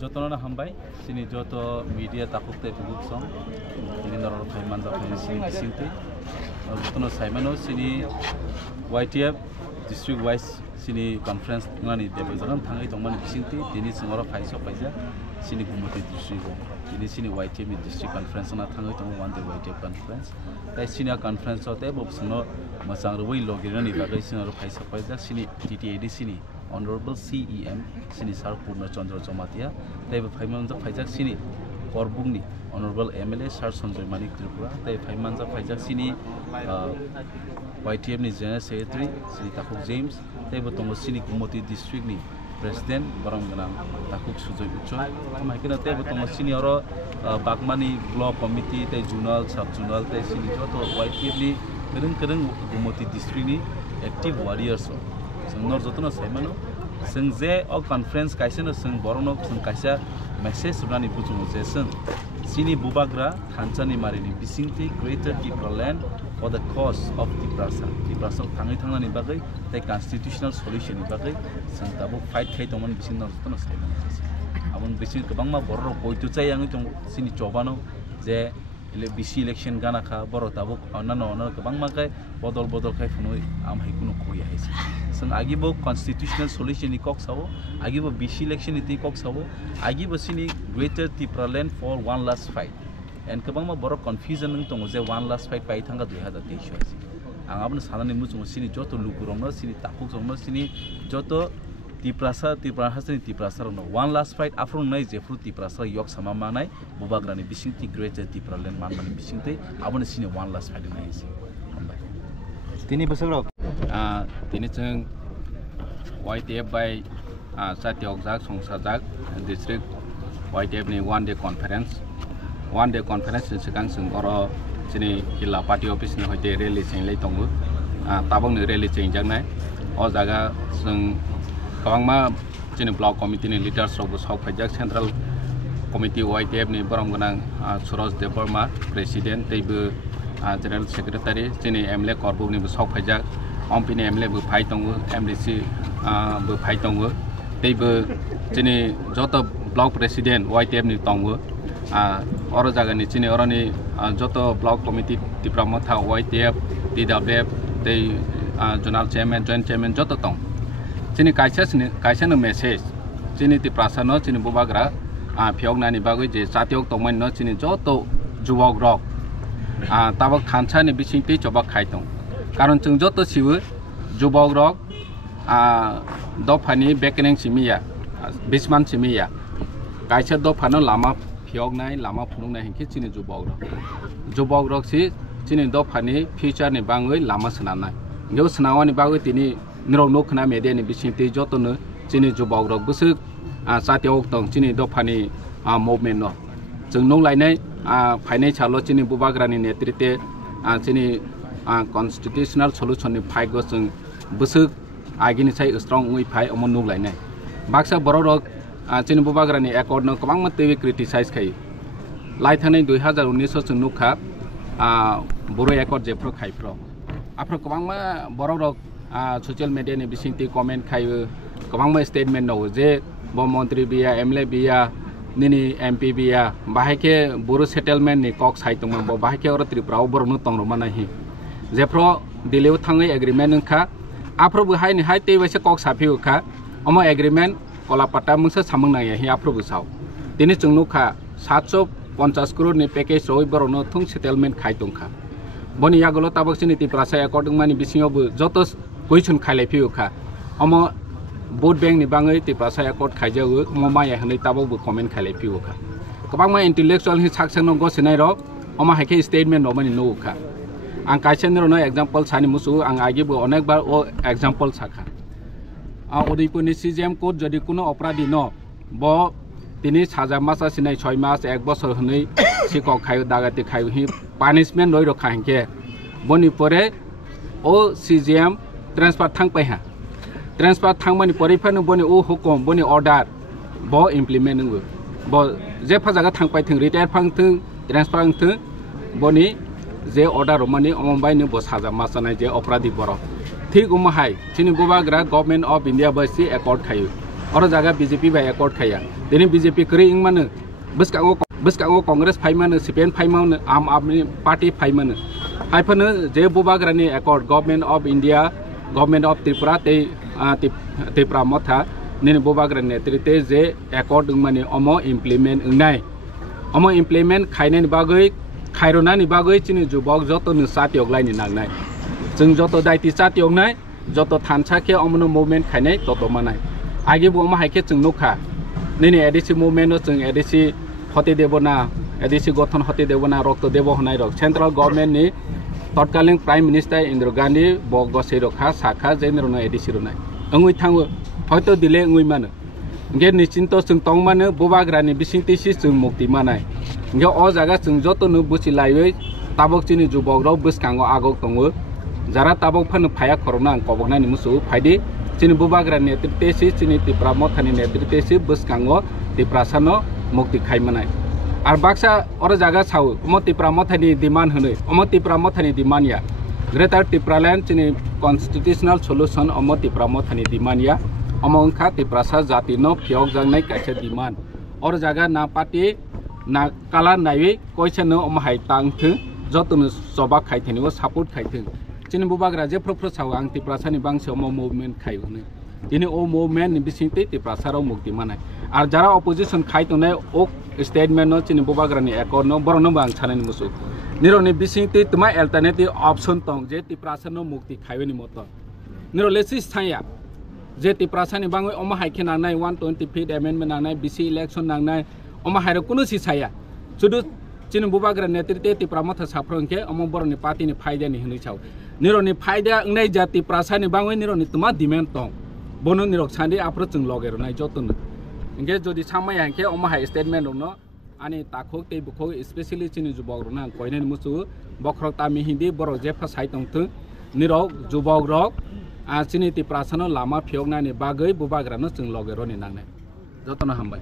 Jotono hambai sini joto media takuk te buguk song ini noror khaiman da sini sinti jotono saimano sini YTF district wise sini conference ngani debe jagan thangai tongmani sinti dini singora phaiso paija sini gumoti district ini sini YTF district conference na thangai tong one day YTF conference tai sini conference ote bobsno masang roi logirani bagai singora phaiso paija sini TTAD sini Honorable CEM sini Sar Purna Chandra Jamatia tai phaimanja phaijak sini Korbungni Honorable MLA Sar Sanjay Manik Tripura tai phaimanja phaijak sini YTF ni General Secretary sini Takuk James tai botongo sini Kumoti District ni President Barangganang Takuk Sujoy Uchoy maikena tai botongo sini oro Bagmani Block Committee tai Junal Sub Junal tai sini joto YTF ni kadang-kadang Kumoti District ni active warriors Senor jotono saimano sengje o conference kaisa no seng borono seng kaisa message sunani puchungo je seng sini bubagra thanchani marini bisingti greater Tipraland for the cause of Tiprasa thangai thangnani bagai tai constitutional solution ni bagai seng tabo fight khai tongman bising no jotono saimano abon bising kebangma borro poitu chai ang tong sini chobano je BC election gana kha boro tabuk onano kebangma kai bodol khai phunoi am haikuno koya haisi seng agibo constitutional solution ni kok sabo agibo BC election ni kok sabo agibo sini greater Tipraland for one last fight and kebangma boro confusion nang tongo je one last fight pai thanga 2023 ang abon sanani muchungo sini joto lukurongno sini takuk songno sini joto Tiprasa sini Tiprasa no one last fight after nai jefru Tiprasa yok sama manai bubagrani bisingti greater Tipraland manmani bisingti abon sini one last fight nai si tini besok tini cheng YTF by Songchajakha songchajakha district YTF ni one day conference sekang seng oro sini Killa party office ni hoite rally cheng lei tongu tabang ni rally cheng jang nai o jaga seng kawangma sini block committee ni leaders rok sok phajak central committee YTF ni Barangganang Suraj Deparma president teibu general secretary sini MLA Korbung ni sok phajak ompini MLA bu phai tongu MDC bu phai tongu teibu sini joto block president YTF ni tongu oro jaga ni sini oro ni joto block committee Tiprama tha YTF TWF tei zonal chairman joint chairman joto tong sini kaisa no message sini Tiprasa no sini bubagra phiok nani bagui je satiok tongman no sini joto jubok rok tabak thancha ni bisingti chobak khai tong karon chung joto sibu jubok rok dofani bekeneng simiya bisman simiya kaisa do phano lama phioknai lama phunungnai hingke chini jubok rok si chini do phani future ni bangoi lama sanamnai ngeu sanawani bagwi tini nirok nokhna media ni bisingti jotono chini jubok rok busuk chatiok tong chini do phani movement no chung nonglainai phainai chalo chini bubagrani netrite chini constitutional solution ni phaigo chung busuk agini sai strong ui phai amon nonglainai baksa borok chini bubagrani accord no kabang matewi criticize khai laithanai 2019 chung nukha boro accord jepro khaipro apro kabang ma borok social media ni bisingti comment khaiu kabang ma statement no je bo mantri biya MLA biya nini MP biya bahike boro settlement ni kok sai tong bo bahike oro tripura borno tongro manahi jepro dileu thangai agreement nungkha apro bu hai ni hai te wese kok sapiu kha omo agreement kola pata mungsa samung nai hi apro bu saw tini chung nukha 750 crore ni package roi borno thung settlement khai tongkha boni yagolo tabak sini ti prasa according mani bisingo bu jotos question khailai piu kha omo vote bank ni bangai ti prasa accord khaijau moma ya hanai tabak bu comment khailai piu kha kabang ma intellectual hi saksang no go sinai ro omo haike statement no mani no kha ang kaisen ro no example sani musu ang agi bu onek bar o example sakha odipur ni CJM code jodi kuno opradi no bo tini saja masa sinai 6 mas 1 বছর হনই sikok khayu dagati khayu hi punishment loi ro khangke boni pore o CJM transfer thang pai ha transfer thang mani pore phanu boni o hukum boni order bo implement ngu bo je phajaga thang pai thing retire phang thing transfer thing boni je order mani ombai ni bo saja masa nai je opradi boro thik umahai chini bubagra government of India basi accord khayu oro jaga BJP by accord khaya deni BJP kri ing manu beskango congress phai manu CPN phai manu am admi party phai manu hai phanu je bubagrani accord government of India government of Tripura te Tripura motha nini bubagrani netrite je accord ing mani omo implement ngai omo implement khaina ni bagoi khairona ni bagoi chini jubok joto ni satiok lai ni nagnai chung joto daiti satiok nai joto thansa ke omono movement khainai toto manai agi bu ma haike chung nukha nini edisi movement no chung edisi hoti debona edisi gothon hoti debona rokto debo honai rok central government ni totkaling prime minister Indira Gandhi bogo sei rokha sakha jenero no edisi ronai angui thangu hoyto dile angui manu nge nichinto chung tongmanu bubagrani bisingti si chung mukti manai nge o jaga chung joto nu busi laiwe tabok chini jubok ro buskango agok tongu jara tabok phanu phaya korona kobokna ni musu phaidi chini bubagra netrite si chini Tripura mothani netrite si buskango Tripurasano mukti khaimanai ar baksa oro jaga sau omo Tripura mothani demand honoi omo Tripura mothani demand ya greater Tripura land chini constitutional solution omo Tripura mothani demand ya omo ongkha Tripurasa jati no phiok jangnai kaisa demand oro jaga na party na kala naiwi koisa no omo hai tang thu jotunu soba khaitheni o support khaitheng chini bubagra je pro saw ang Tripurasa ni bangse omo movement khai hone dini o movement ni bisingte Tripurasa ro mukti manai ar jara opposition khai tonai o statement no chini bubagra ni accord no borono bang chanani musu niro ni bisingte tuma alternative option tong je Tripurasa no mukti khaiwe ni moto niro lesis thaya je Tripurasa ni bangoi omo haike nangnai 125th amendment nangnai BC election nangnai omo hairo kuno si saya judu chini bubagra netrite Tripura motha saprongke omo boroni party ni faida ni hinui chaw niro ni faida ngnai ja Tripurasa ni bangoi niro ni tuma demand tong bono nirok sandi apro chung logero nai jotun inge jodi samai hanke omo hai statement no ani takhok te bukhok especially chini jubok rona koine musu bokrok tami hindi borok je phasai tong thu nirok jubok rok chini Tripurasa no lama phiokna ni bagoi bubagra no chung logero ni nangnai jotona hambai